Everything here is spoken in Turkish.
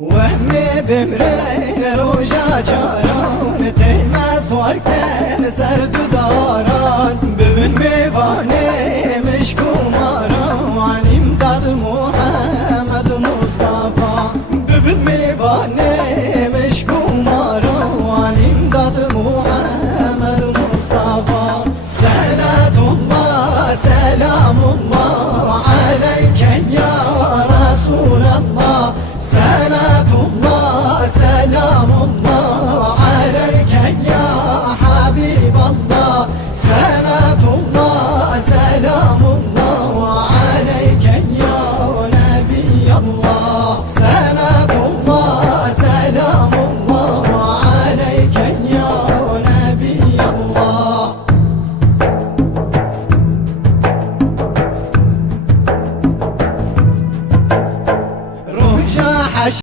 وهمي بمرين روجا چاران قیمز وارکن سرد و داران ببن میوانه مشکو ماران عنیم داد محمد مصطفى ببن میوانه مشکو ماران عنیم داد محمد مصطفى سنت الله سلام الله selamullah aleyke ya Nebi Allah Senatullah